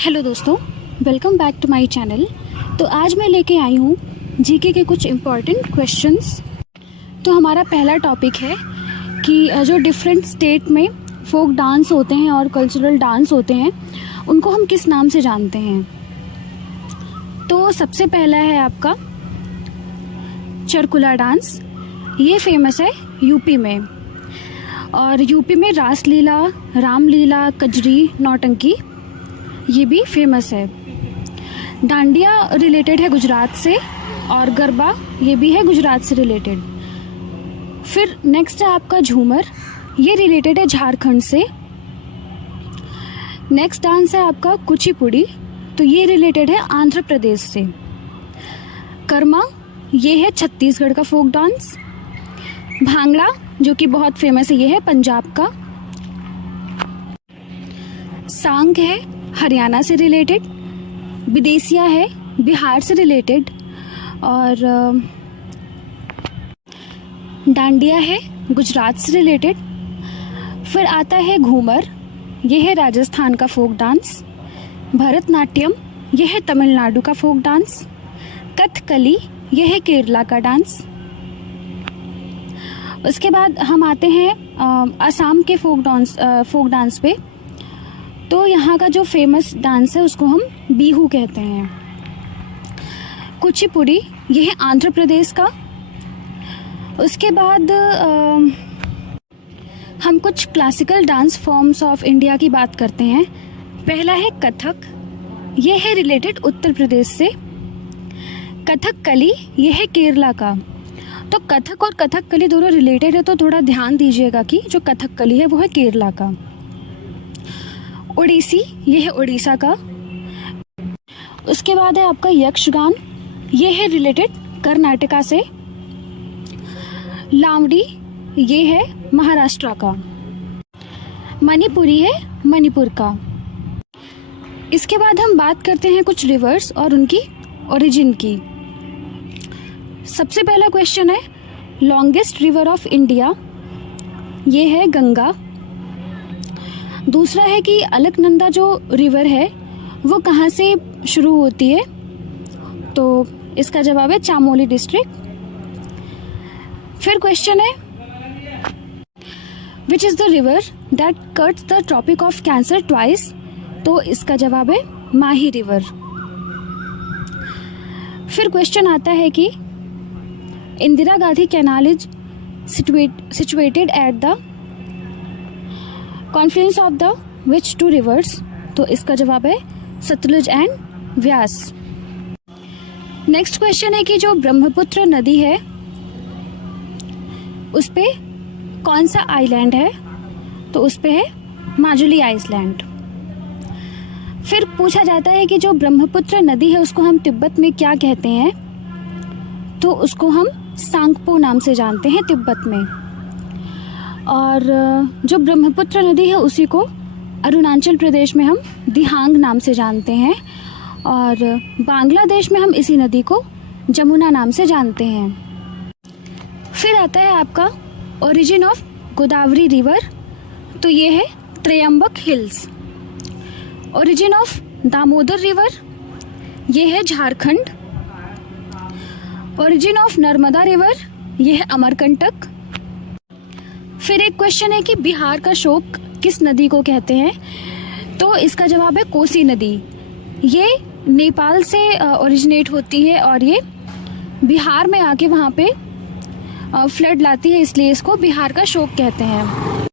Hello दोस्तों, welcome back to my channel. तो आज मैं लेके आई हूँ जीके के कुछ इम्पॉर्टेंट क्वेश्चंस। तो हमारा पहला टॉपिक है कि जो डिफरेंट स्टेट में फोक डांस होते हैं और कल्चरल डांस होते हैं उनको हम किस नाम से जानते हैं। तो सबसे पहला है आपका चरकुला डांस। ये फेमस है यूपी में, और यूपी में रासलीला, रामलीला, कजरी, नौटंकी ये भी फेमस है। डांडिया रिलेटेड है गुजरात से, और गरबा ये भी है गुजरात से रिलेटेड। फिर नेक्स्ट है आपका झूमर, ये रिलेटेड है झारखंड से। नेक्स्ट डांस है आपका कुचिपुड़ी, तो ये रिलेटेड है आंध्र प्रदेश से। कर्मा ये है छत्तीसगढ़ का फोक डांस। भांगड़ा जो कि बहुत फेमस है, ये है पंजाब का। सांग है हरियाणा से रिलेटेड। विदेसिया है बिहार से रिलेटेड। और डांडिया है गुजरात से रिलेटेड। फिर आता है घूमर, ये है राजस्थान का फोक डांस। भरतनाट्यम ये है तमिलनाडु का फोक डांस। कथकली ये है केरला का डांस। उसके बाद हम आते हैं असम के फोक डांस पे। तो यहाँ का जो फेमस डांस है उसको हम बिहू कहते हैं। कुचिपुड़ी ये है आंध्र प्रदेश का। उसके बाद हम कुछ classical dance forms of India की बात करते हैं। पहला है कथक, ये है रिलेटेड उत्तर प्रदेश से। कथकली ये है केरला का। तो कथक और कथकली दोनों रिलेटेड है, तो थोड़ा ध्यान दीजिएगा कि जो कथकली है वो है केरला का। ओडिसी ये है उड़ीसा का। उसके बाद है आपका यक्षगान, ये है रिलेटेड कर्नाटका से। लावड़ी ये है महाराष्ट्र का। मणिपुरी है मणिपुर का। इसके बाद हम बात करते हैं कुछ रिवर्स और उनकी ओरिजिन की। सबसे पहला क्वेश्चन है लॉन्गेस्ट रिवर ऑफ इंडिया, ये है गंगा। दूसरा है कि अलकनंदा जो रिवर है वो कहाँ से शुरू होती है, तो इसका जवाब है चामोली डिस्ट्रिक्ट। फिर क्वेश्चन है which is the river that cuts the tropic of cancer twice, तो इसका जवाब है माही रिवर। फिर क्वेश्चन आता है कि Indira Gandhi canal is situated at the confluence of the which two rivers, तो इसका जवाब है Sutlej and Beas. Next question है कि जो ब्रह्मपुत्र नदी है उस पे कौन सा आइलैंड है, तो उस पे है माजुली आइलैंड। फिर पूछा जाता है कि जो ब्रह्मपुत्र नदी है उसको हम तिब्बत में क्या कहते हैं, तो उसको हम सांगपो नाम से जानते हैं तिब्बत में। और जो ब्रह्मपुत्र नदी है उसी को अरुणाचल प्रदेश में हम दिहांग नाम से जानते हैं, और बांग्लादेश में हम इसी नदी को जमुना नाम से जानते हैं। फिर आता है आपका ओरिजिन ऑफ गोदावरी रिवर, तो ये है Trimbak hills. Origin of Damodar river, ये है Jharkhand. Origin of Narmada river, ये है अमरकंटक। फिर एक क्वेश्चन है कि बिहार का शोक किस नदी को कहते हैं, तो इसका जवाब है कोसी नदी। ये नेपाल से ओरिजिनेट होती है और ये बिहार में आके वहाँ पे फ्लड लाती है, इसलिए इसको बिहार का शोक कहते हैं।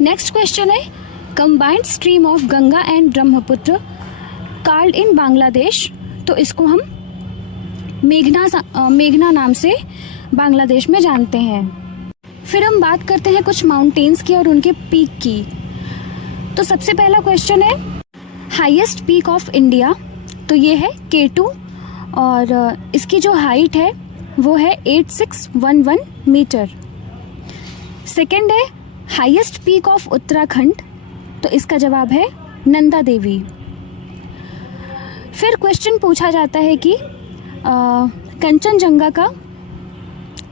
नेक्स्ट क्वेश्चन है combined stream of Ganga and Brahmaputra called in Bangladesh, तो इसको हम मेघना नाम से बांग्लादेश में जानते हैं। फिर हम बात करते हैं कुछ माउंटेन्स की और उनके पीक की। तो सबसे पहला क्वेश्चन है हाईएस्ट पीक ऑफ इंडिया, तो ये है K2, और इसकी जो हाइट है वो है 8611 मीटर। सेकंड है हाईएस्ट पीक ऑफ उत्तराखंड, तो इसका जवाब है नंदा देवी। फिर क्वेश्चन पूछा जाता है कि कंचनजंगा का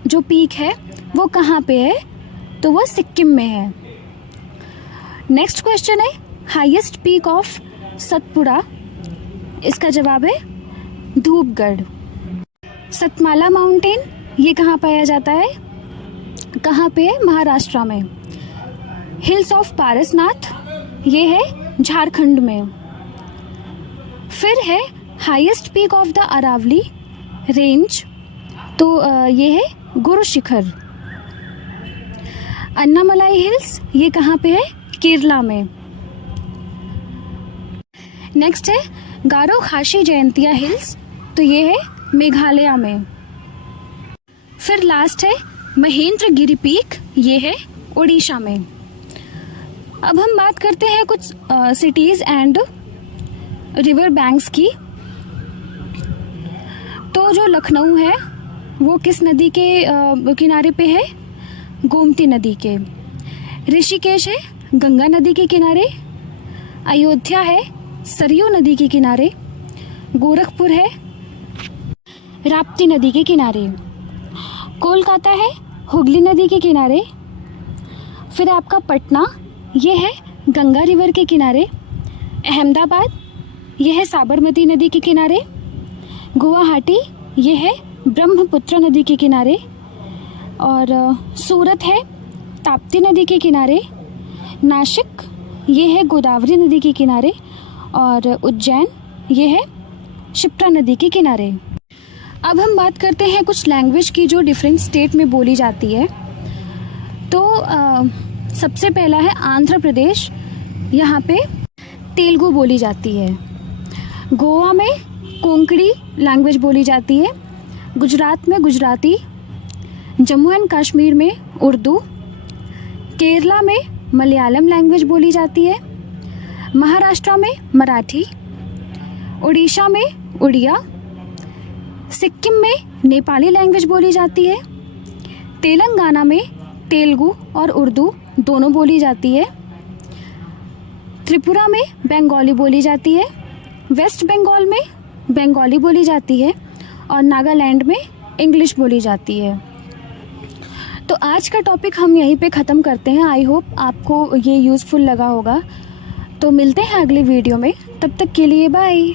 जो पीक है वो कहाँ पे है, तो वो सिक्किम में है। नेक्स्ट क्वेश्चन है हाईएस्ट पीक ऑफ सतपुड़ा, इसका जवाब है धूपगढ़। सतमाला माउंटेन ये कहाँ पाया जाता है? कहाँ पे है? महाराष्ट्र में। हिल्स ऑफ पारसनाथ ये है झारखंड में। फिर है highest peak of the Aravalli range, तो ये है गुरु शिखर। अन्नामलाई हिल्स ये कहाँ पे है? केरला में। नेक्स्ट है गारो खासी जयंतिया हिल्स, तो ये है मेघालय में। फिर लास्ट है महेंद्रगिरी पीक, ये है उड़ीसा में। अब हम बात करते हैं कुछ सिटीज एंड रिवर बैंक्स की। तो जो लखनऊ है वो किस नदी के किनारे पे है? गोमती नदी के। ऋषिकेश है गंगा नदी के किनारे। अयोध्या है सरयू नदी के किनारे। गोरखपुर है राप्ती नदी के किनारे। कोलकाता है हुगली नदी के किनारे। फिर आपका पटना ये है गंगा रिवर के किनारे। अहमदाबाद ये है साबरमती नदी के किनारे। गुवाहाटी ये है ब्रह्मपुत्र नदी के किनारे। और सूरत है ताप्ती नदी के किनारे। नासिक ये है गोदावरी नदी के किनारे। और उज्जैन ये है शिप्रा नदी के किनारे। अब हम बात करते हैं कुछ लैंग्वेज की जो डिफरेंट स्टेट में बोली जाती है। तो सबसे पहला है आंध्र प्रदेश, यहाँ पे तेलुगु बोली जाती है। गोवा में कोंकणी लैंग्वेज बोली जाती है। गुजरात में गुजराती। जम्मू एंड कश्मीर में उर्दू। केरला में मलयालम लैंग्वेज बोली जाती है। महाराष्ट्र में मराठी। उड़ीसा में उड़िया। सिक्किम में नेपाली लैंग्वेज बोली जाती है। तेलंगाना में तेलुगु और उर्दू दोनों बोली जाती है। त्रिपुरा में बंगाली बोली जाती है। वेस्ट बंगाल में बंगाली बोली जाती है। और नागालैंड में इंग्लिश बोली जाती है। तो आज का टॉपिक हम यहीं पे ख़त्म करते हैं। आई होप आपको ये यूज़फुल लगा होगा। तो मिलते हैं अगली वीडियो में, तब तक के लिए बाय।